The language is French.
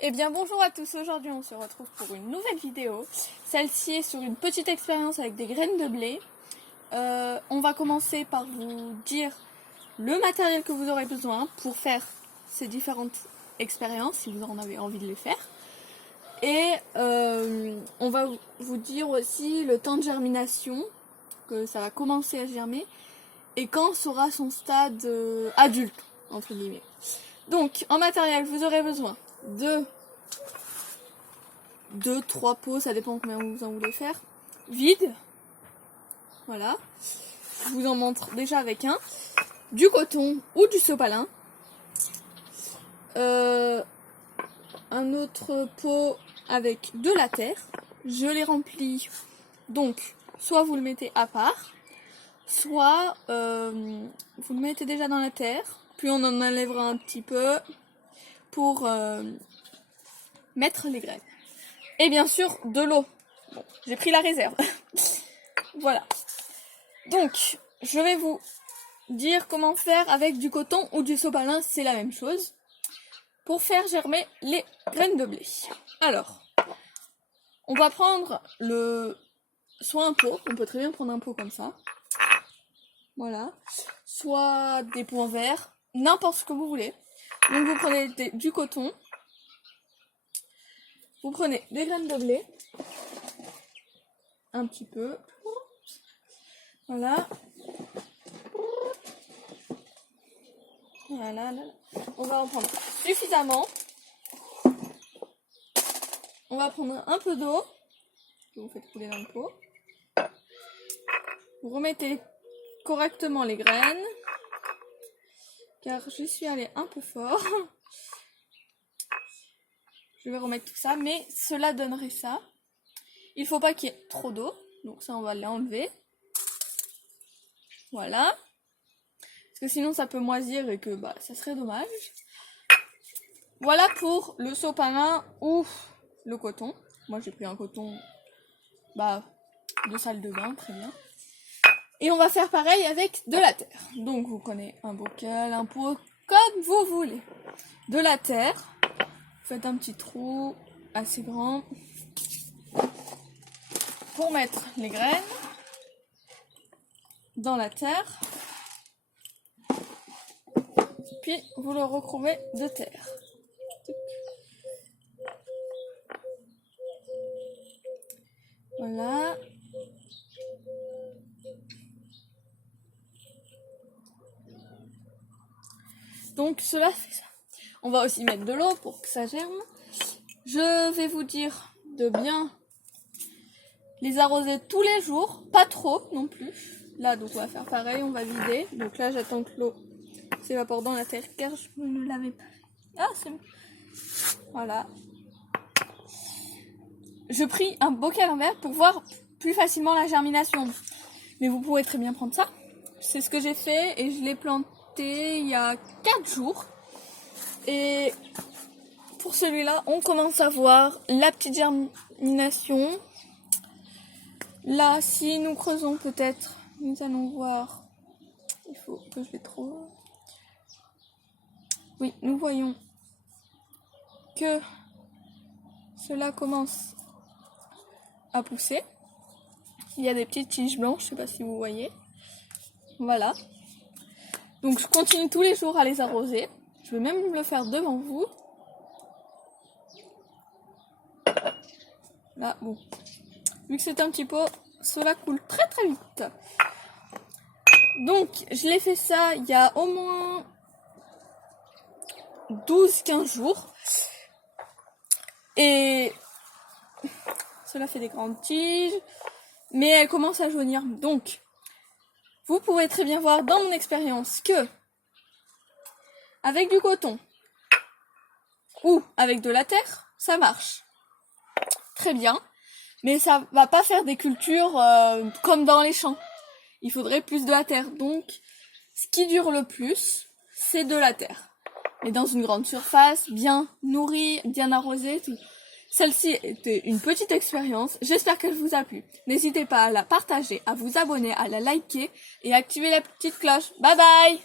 Eh bien bonjour à tous, aujourd'hui on se retrouve pour une nouvelle vidéo. Celle-ci est sur une petite expérience avec des graines de blé. On va commencer par vous dire le matériel que vous aurez besoin pour faire ces différentes expériences, si vous en avez envie de les faire. Et on va vous dire aussi le temps de germination, que ça va commencer à germer, et quand sera son stade adulte, entre guillemets. Donc en matériel, vous aurez besoin de 2-3 pots, ça dépend combien vous en voulez faire, vide, voilà, je vous en montre déjà avec un, du coton ou du sopalin, un autre pot avec de la terre, je les remplis, donc soit vous le mettez à part, soit vous le mettez déjà dans la terre, puis on en enlèvera un petit peu pour mettre les graines. Et bien sûr, de l'eau. Bon, j'ai pris la réserve. Voilà. Donc, je vais vous dire comment faire avec du coton ou du sopalin, c'est la même chose, pour faire germer les graines de blé. Alors, on va prendre soit un pot, on peut très bien prendre un pot comme ça. Voilà. Soit des pots en verre, n'importe ce que vous voulez. Donc vous prenez du coton. Vous prenez des graines de blé, un petit peu, voilà, voilà, on va en prendre suffisamment, on va prendre un peu d'eau, que vous faites couler dans le pot, vous remettez correctement les graines, car je suis allée un peu fort, je vais remettre tout ça, mais cela donnerait ça. Il faut pas qu'il y ait trop d'eau, donc ça on va l'enlever. Voilà. Parce que sinon ça peut moisir et que ça serait dommage. Voilà pour le sopalin ou le coton. Moi j'ai pris un coton de salle de bain, très bien. Et on va faire pareil avec de la terre. Donc vous prenez un bocal, un pot, comme vous voulez. De la terre. Faites un petit trou assez grand pour mettre les graines dans la terre. Puis vous le recouvrez de terre. Voilà. Donc cela fait ça. On va aussi mettre de l'eau pour que ça germe. Je vais vous dire de bien les arroser tous les jours, pas trop non plus. Là donc on va faire pareil, on va vider. Donc là j'attends que l'eau s'évapore dans la terre car je ne l'avais pas. Ah c'est bon. Voilà. Je pris un bocal en verre pour voir plus facilement la germination. Mais vous pourrez très bien prendre ça. C'est ce que j'ai fait et je l'ai planté il y a 4 jours. Et pour celui-là, on commence à voir la petite germination. Là, si nous creusons peut-être, nous allons voir. Il faut que je les trouve. Oui, nous voyons que cela commence à pousser. Il y a des petites tiges blanches, je ne sais pas si vous voyez. Voilà. Donc je continue tous les jours à les arroser. Je vais même le faire devant vous. Là, bon. Vu que c'est un petit pot, cela coule très très vite. Donc, je l'ai fait ça il y a au moins 12-15 jours. Et cela fait des grandes tiges. Mais elles commencent à jaunir. Donc, vous pouvez très bien voir dans mon expérience que avec du coton ou avec de la terre, ça marche très bien. Mais ça va pas faire des cultures comme dans les champs. Il faudrait plus de la terre. Donc, ce qui dure le plus, c'est de la terre. Mais dans une grande surface, bien nourrie, bien arrosée, tout. Celle-ci était une petite expérience. J'espère qu'elle vous a plu. N'hésitez pas à la partager, à vous abonner, à la liker et à activer la petite cloche. Bye bye!